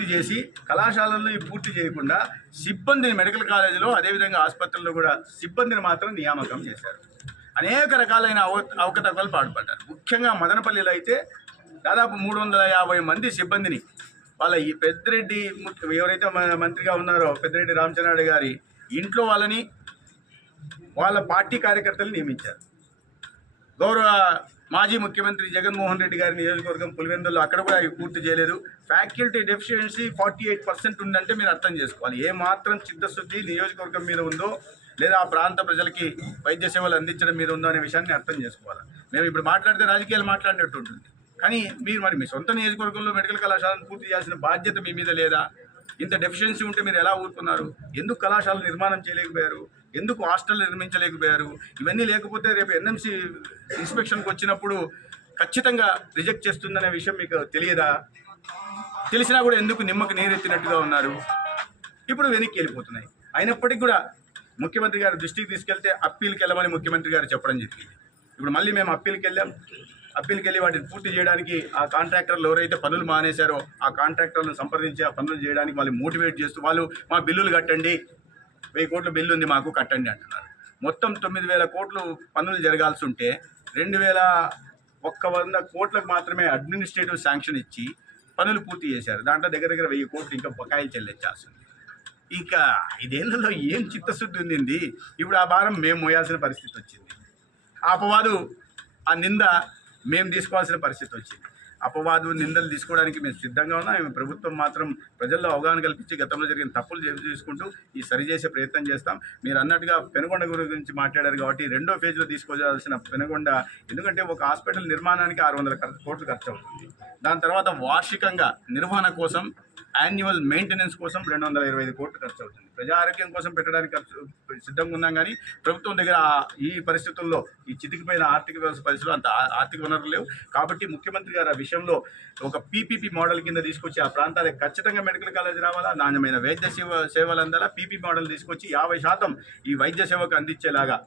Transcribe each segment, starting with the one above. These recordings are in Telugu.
పూర్తి చేసి కళాశాలల్లో ఈ పూర్తి చేయకుండా సిబ్బందిని మెడికల్ కాలేజీలో అదేవిధంగా ఆసుపత్రుల్లో కూడా సిబ్బందిని మాత్రం నియామకం చేశారు. అనేక రకాలైన అవ అవకతవకలు పాల్పడ్డారు ముఖ్యంగా మదనపల్లిలో అయితే దాదాపు మూడు వందల యాభై మంది సిబ్బందిని వాళ్ళ ఈ పెద్దిరెడ్డి ఎవరైతే మన మంత్రిగా ఉన్నారో పెద్దిరెడ్డి రామచంద్రారెడ్డి గారి ఇంట్లో వాళ్ళని వాళ్ళ పార్టీ కార్యకర్తలు నియమించారు. గౌరవ మాజీ ముఖ్యమంత్రి జగన్మోహన్ రెడ్డి గారి నియోజకవర్గం పులివెందుల్లో అక్కడ కూడా అవి పూర్తి చేయలేదు. Faculty deficiency forty eight percent ఉందంటే మీరు అర్థం చేసుకోవాలి. ఏ మాత్రం చిత్తశుద్ధి నియోజకవర్గం మీద ఉందో లేదా ఆ ప్రాంత ప్రజలకి వైద్య సేవలు అందించడం మీద ఉందో అనే విషయాన్ని అర్థం చేసుకోవాలి. మేము ఇప్పుడు మాట్లాడితే రాజకీయాలు మాట్లాడినట్టు ఉంటుంది. కానీ మీరు మరి మీ సొంత నియోజకవర్గంలో మెడికల్ కళాశాలను పూర్తి చేయాల్సిన బాధ్యత మీ మీద లేదా? ఇంత డెఫిషియన్సీ ఉంటే మీరు ఎలా ఊరుకున్నారు? ఎందుకు కళాశాల నిర్మాణం చేయలేకపోయారు? ఎందుకు హాస్టల్ నిర్మించలేకపోయారు? ఇవన్నీ లేకపోతే రేపు ఎన్ఎంసీ ఇన్స్పెక్షన్కి వచ్చినప్పుడు ఖచ్చితంగా రిజెక్ట్ చేస్తుందనే విషయం మీకు తెలియదా? తెలిసినా కూడా ఎందుకు నిమ్మకు నీరెత్తినట్టుగా ఉన్నారు? ఇప్పుడు వెనక్కి వెళ్ళిపోతున్నాయి. అయినప్పటికీ కూడా ముఖ్యమంత్రి గారు దృష్టికి తీసుకెళ్తే అప్పీల్కి వెళ్ళమని ముఖ్యమంత్రి గారు చెప్పడం జరిగింది. ఇప్పుడు మళ్ళీ మేము అప్పీల్కి వెళ్ళాం. అప్పీల్కి వెళ్ళి వాటిని పూర్తి చేయడానికి ఆ కాంట్రాక్టర్లు ఎవరైతే పనులు మానేశారో ఆ కాంట్రాక్టర్లను సంప్రదించి ఆ పనులు చేయడానికి వాళ్ళు మోటివేట్ చేస్తూ వాళ్ళు మా బిల్లులు కట్టండి వెయ్యి కోట్ల బిల్లు ఉంది మాకు కట్టండి అంటున్నారు. మొత్తం తొమ్మిది వేల కోట్లు పనులు జరగాల్సి ఉంటే రెండు వేల ఒక్క వంద కోట్లకు మాత్రమే అడ్మినిస్ట్రేటివ్ శాంక్షన్ ఇచ్చి పనులు పూర్తి చేశారు. దాంట్లో దగ్గర దగ్గర వెయ్యి కోట్లు ఇంకా బకాయిలు చెల్లించాల్సి ఉంది ఇంకా ఐదేళ్ళలో ఏం చిత్తశుద్ధి ఉండింది? ఇప్పుడు ఆ భారం మేము మోయాల్సిన పరిస్థితి వచ్చింది. ఆ అపవాదు ఆ నింద మేము తీసుకోవాల్సిన పరిస్థితి వచ్చింది. అపవాదు నిందలు తీసుకోవడానికి మేము సిద్ధంగా ఉన్నాం. మేము ప్రభుత్వం మాత్రం ప్రజల్లో అవగాహన కల్పించి గతంలో జరిగిన తప్పులు చేసుకుంటూ ఈ సరిచేసే ప్రయత్నం చేస్తాం. మీరు అన్నట్టుగా పెనుగొండ గురించి మాట్లాడారు కాబట్టి రెండో ఫేజ్లో తీసుకోవాల్సిన పెనుగొండ ఎందుకంటే ఒక హాస్పిటల్ నిర్మాణానికి ఆరు వందల కోట్లు ఖర్చు అవుతుంది దాని తర్వాత వార్షికంగా నిర్వహణ కోసం యాన్యువల్ మెయింటెనెన్స్ కోసం రెండు వందల ఇరవై ఐదు కోట్లు ఖర్చు అవుతుంది ప్రజా ఆరోగ్యం కోసం పెట్టడానికి ఖర్చు సిద్ధంగా ఉన్నాం కానీ ప్రభుత్వం దగ్గర ఈ పరిస్థితుల్లో ఈ చితికిపోయిన ఆర్థిక వ్యవస్థ పరిస్థితులు అంత ఆర్థిక వనరులు లేవు. కాబట్టి ముఖ్యమంత్రి గారు ఆ విషయంలో ఒక పీపీపీ మోడల్ కింద తీసుకొచ్చి ఆ ప్రాంతాలకు ఖచ్చితంగా మెడికల్ కాలేజ్ రావాలా? నాణ్యమైన వైద్య సేవ సేవలు అందాలా? పీపీ మోడల్ తీసుకొచ్చి యాభై శాతం ఈ వైద్య సేవకు అందించేలాగా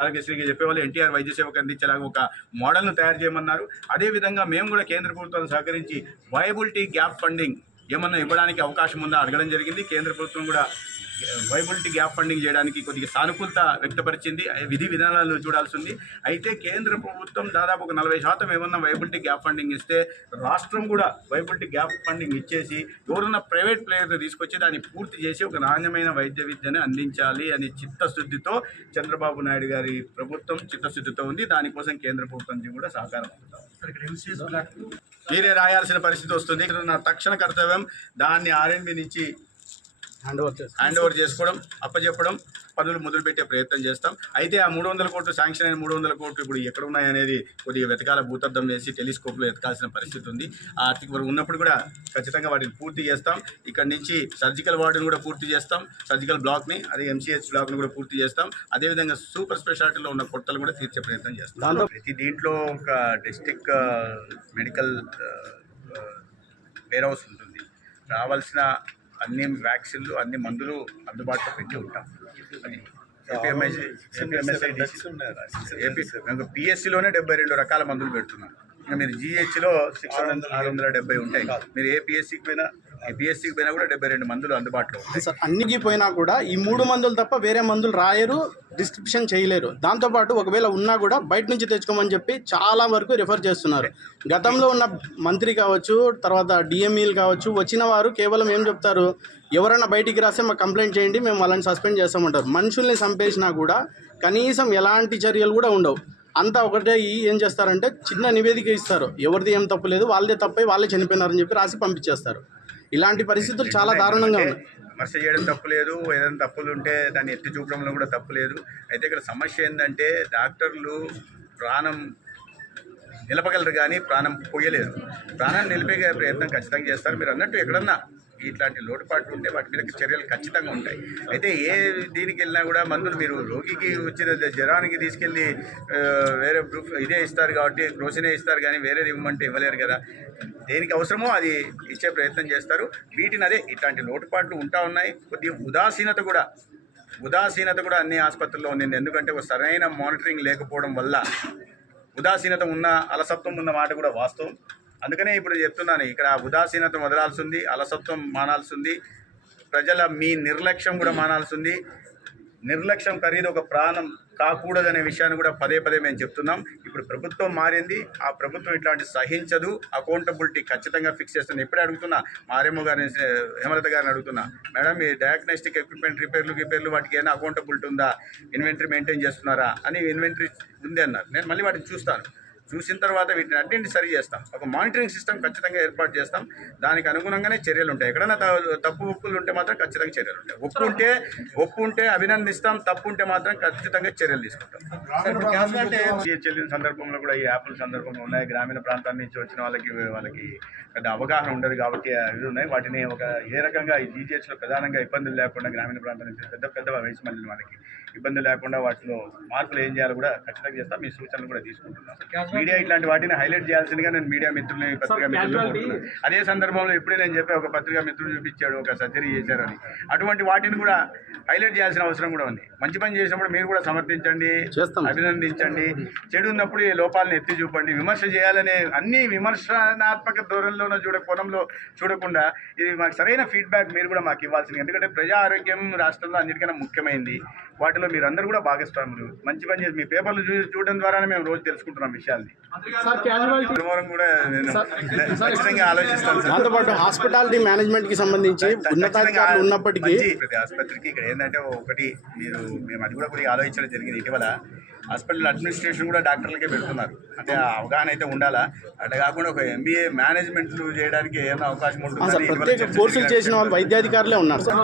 ఆరోగ్యశ్రీకి చెప్పేవాళ్ళు ఎన్టీఆర్ వైద్య సేవకు అందించేలాగా ఒక మోడల్ను తయారు చేయమన్నారు. అదేవిధంగా మేము కూడా కేంద్ర ప్రభుత్వం సహకరించి వయబిలిటీ గ్యాప్ ఫండింగ్ ఏమన్నా ఇవ్వడానికి అవకాశం ఉందా? అడగడం జరిగింది. కేంద్ర ప్రభుత్వం కూడా వైబిలిటీ గ్యాప్ ఫండింగ్ చేయడానికి కొద్దిగా సానుకూలత వ్యక్తపరిచింది. విధి విధానాలు చూడాల్సి ఉంది. అయితే కేంద్ర ప్రభుత్వం దాదాపు ఒక నలభై శాతం ఏమన్నా వైబిలిటీ గ్యాప్ ఫండింగ్ ఇస్తే రాష్ట్రం కూడా వైబిలిటీ గ్యాప్ ఫండింగ్ ఇచ్చేసి ఎవరన్నా ప్రైవేట్ ప్లేయర్ని తీసుకొచ్చి దాన్ని పూర్తి చేసి ఒక నాణ్యమైన వైద్య విద్యను అందించాలి అని చిత్తశుద్ధితో చంద్రబాబు నాయుడు గారి ప్రభుత్వం చిత్తశుద్ధితో ఉంది. దానికోసం కేంద్ర ప్రభుత్వం కూడా సహకారం అవుతాం మీరే రాయాల్సిన పరిస్థితి వస్తుంది. ఇక్కడ నా తక్షణ కర్తవ్యం దాన్ని ఆర్ఎన్బి నుంచి హ్యాండ్ ఓవర్ చేస్తాం హ్యాండ్ ఓవర్ చేసుకోవడం అప్పచెప్పడం పనులు మొదలుపెట్టే ప్రయత్నం చేస్తాం. అయితే ఆ మూడు వందల కోట్లు శాంక్షన్ అయిన మూడు వందల కోట్లు ఇప్పుడు ఎక్కడ ఉన్నాయనేది కొద్దిగా వెతకాల భూతద్దం వేసి టెలిస్కోప్లో ఎతకాల్సిన పరిస్థితి ఉంది. ఆ ఆర్థిక వరకు ఉన్నప్పుడు కూడా ఖచ్చితంగా వాటిని పూర్తి చేస్తాం. ఇక్కడ నుంచి సర్జికల్ వార్డును కూడా పూర్తి చేస్తాం. సర్జికల్ బ్లాక్ని అదే ఎంసీహెచ్ బ్లాక్ని కూడా పూర్తి చేస్తాం. అదేవిధంగా సూపర్ స్పెషాలిటీలో ఉన్న కొట్టలు కూడా తీర్చే ప్రయత్నం చేస్తాం. దాంట్లో- ప్రతి దీంట్లో ఒక డిస్టిక్ మెడికల్ వేర్ హౌస్ ఉంటుంది. రావాల్సిన అన్ని వ్యాక్సిన్లు అన్ని మందులు అందుబాటులో పెట్టి ఉంటాం. అది పిఎస్సిలోనే డెబ్బై రెండు రకాల మందులు పెడుతున్నాం. ఇంకా మీరు జిహెచ్లో సిక్స్ హండ్రెడ్ ఆరు వందల డెబ్బై. ఉంటాయి. మీరు ఏ పిఎస్సికి పోయినా పిఎస్సికి పోయినా కూడా డెబ్బై రెండు మందులు అందుబాటులో సార్ అన్నికి పోయినా కూడా ఈ మూడు మందులు తప్ప వేరే మందులు రాయరు డిస్క్రిప్షన్ చేయలేరు. దాంతోపాటు ఒకవేళ ఉన్నా కూడా బయట నుంచి తెచ్చుకోమని చెప్పి చాలా వరకు రిఫర్ చేస్తున్నారు. గతంలో ఉన్న మంత్రి కావచ్చు తర్వాత డిఎంఈలు కావచ్చు వచ్చిన వారు కేవలం ఏం చెప్తారు ఎవరైనా బయటికి రాస్తే మాకు కంప్లైంట్ చేయండి మేము వాళ్ళని సస్పెండ్ చేస్తామంటారు. మనుషుల్ని చంపేసినా కూడా కనీసం ఎలాంటి చర్యలు కూడా ఉండవు. అంతా ఒకటే ఈ ఏం చేస్తారంటే చిన్న నివేదిక ఇస్తారు. ఎవరిది ఏం తప్పు లేదు వాళ్ళదే తప్పై వాళ్ళే చనిపోయినారని చెప్పి రాసి పంపించేస్తారు. ఇలాంటి పరిస్థితులు చాలా దారుణంగా ఉన్నాయి. విమర్శ చేయడం తప్పు లేదు ఏదైనా తప్పులు ఉంటే దాన్ని ఎత్తి చూపడంలో కూడా తప్పు లేదు. అయితే ఇక్కడ సమస్య ఏంటంటే డాక్టర్లు ప్రాణం నిలపగలరు కానీ ప్రాణం పోయలేరు ప్రాణాన్ని నిలిపే ప్రయత్నం ఖచ్చితంగా చేస్తారు. మీరు అన్నట్టు ఎక్కడన్నా ఇట్లాంటి లోటుపాట్లు ఉంటే వాటి మీద చర్యలు ఖచ్చితంగా ఉంటాయి. అయితే ఏ దీనికి వెళ్ళినా కూడా మందులు మీరు రోగికి వచ్చిన జ్వరానికి తీసుకెళ్ళి వేరే ఇదే ఇస్తారు కాబట్టి క్రోసినే ఇస్తారు కానీ వేరేది ఇవ్వమంటే ఇవ్వలేరు కదా. దేనికి అవసరమో అది ఇచ్చే ప్రయత్నం చేస్తారు. వీటిని అదే ఇట్లాంటి లోటుపాట్లు ఉంటా ఉన్నాయి. కొద్దిగా ఉదాసీనత కూడా ఉదాసీనత కూడా అన్ని ఆసుపత్రుల్లో ఉంది ఎందుకంటే ఒక సరైన మానిటరింగ్ లేకపోవడం వల్ల ఉదాసీనత ఉన్న అలసత్వం ఉన్న మాట కూడా వాస్తవం. అందుకనే ఇప్పుడు చెప్తున్నాను ఇక్కడ ఉదాసీనత వదలాల్సింది అలసత్వం మానాల్సింది ప్రజల మీ నిర్లక్ష్యం కూడా మానాల్సింది. నిర్లక్ష్యం ఖరీదు ఒక ప్రాణం కాకూడదనే విషయాన్ని కూడా పదే పదే మేము చెప్తున్నాం. ఇప్పుడు ప్రభుత్వం మారింది. ఆ ప్రభుత్వం ఇట్లాంటి సహించదు. అకౌంటబిలిటీ ఖచ్చితంగా ఫిక్స్ చేస్తుంది. ఇప్పుడే అడుగుతున్నా. మారేమో గారిని హేమలత గారిని అడుగుతున్నా. మేడం ఈ డయాగ్నోస్టిక్ ఎక్విప్మెంట్ రిపేర్లు రిపేర్లు వాటికి ఏమైనా అకౌంటబిలిటీ ఉందా? ఇన్వెంటరీ మెయింటైన్ చేస్తున్నారా? అని ఇన్వెంటరీ ఉంది అన్నారు. నేను మళ్ళీ వాటిని చూస్తాను. చూసిన తర్వాత వీటిని అన్నింటిని సరి చేస్తాం. ఒక మానిటరింగ్ సిస్టమ్ ఖచ్చితంగా ఏర్పాటు చేస్తాం. దానికి అనుగుణంగానే చర్యలు ఉంటాయి. ఎక్కడైనా తప్పు ఒప్పులు ఉంటే మాత్రం ఖచ్చితంగా చర్యలు ఉంటాయి. ఒప్పు ఉంటే ఒప్పు ఉంటే అభినందిస్తాం. తప్పు ఉంటే మాత్రం ఖచ్చితంగా చర్యలు తీసుకుంటాం. చెల్లిన సందర్భంలో కూడా ఈ యాప్ల సందర్భంగా ఉన్నాయి. గ్రామీణ ప్రాంతాల నుంచి వచ్చిన వాళ్ళకి వాళ్ళకి పెద్ద అవగాహన ఉండదు కాబట్టి ఇవి ఉన్నాయి. వాటిని ఒక ఏ రకంగా ఈ GGH లో ప్రధానంగా ఇబ్బందులు లేకుండా గ్రామీణ ప్రాంతాల నుంచి పెద్ద పెద్ద వయసు మళ్ళీ వాళ్ళకి ఇబ్బందులు లేకుండా వాటిలో మార్పులు ఏం చేయాలో కూడా ఖచ్చితంగా చేస్తాం. మీ సూచనలు కూడా తీసుకుంటున్నాం. మీడియా ఇట్లాంటి వాటిని హైలైట్ చేయాల్సిందిగా నేను మీడియా మిత్రుల్ని పత్రికా మిత్రులు. అదే సందర్భంలో ఇప్పుడే నేను చెప్పే ఒక పత్రికా మిత్రుడు చూపించాడు ఒక సర్జరీ చేశారని. అటువంటి వాటిని కూడా హైలైట్ చేయాల్సిన అవసరం కూడా ఉంది. మంచి పని చేసినప్పుడు మీరు కూడా సమర్థించండి. అభినందించండి. చెడు ఉన్నప్పుడు ఈ లోపాలను ఎత్తి చూపండి. విమర్శ చేయాలనే అన్ని విమర్శనాత్మక ధోరణిలోనో చూడ కోణంలో చూడకుండా ఇది మాకు సరైన ఫీడ్బ్యాక్ మీరు కూడా మాకు ఇవ్వాల్సింది. ఎందుకంటే ప్రజా ఆరోగ్యం రాష్ట్రంలో అన్నిటికన్నా ముఖ్యమైనది వాటిలో మీరు అందరూ కూడా భాగస్వాములు. మంచి పని చేసి మీ పేపర్లు చూ చూడడం ద్వారానే మేము రోజు తెలుసుకుంటున్నాం విషయాల్ని. సార్ క్యాజువాలిటీ ధర్మవరం కూడా నేను ఖచ్చితంగా ఆలోచిస్తాను సార్. దాంతోపాటు హాస్పిటాలిటీ మేనేజ్మెంట్కి సంబంధించి ఉన్నతాధికారులు ఉన్నప్పటికీ ఆసుపత్రికి ఇక్కడ ఏంటంటే ఒకటి మీరు మేము అది కూడా కొద్దిగా ఆలోచించడం జరిగింది. ఇటీవల హాస్పిటల్ అడ్మినిస్ట్రేషన్ కూడా డాక్టర్లకే పెడుతున్నారు. అంటే ఆ అవగాహన అయితే ఉండాలా? అట్లా కాకుండా ఒక ఎంబీఏ మేనేజ్మెంట్లు చేయడానికి ఏమైనా అవకాశం ప్రత్యేక చర్చ కోర్సులు చేసిన వాళ్ళు వైద్యాధికారులే ఉన్నారు సార్.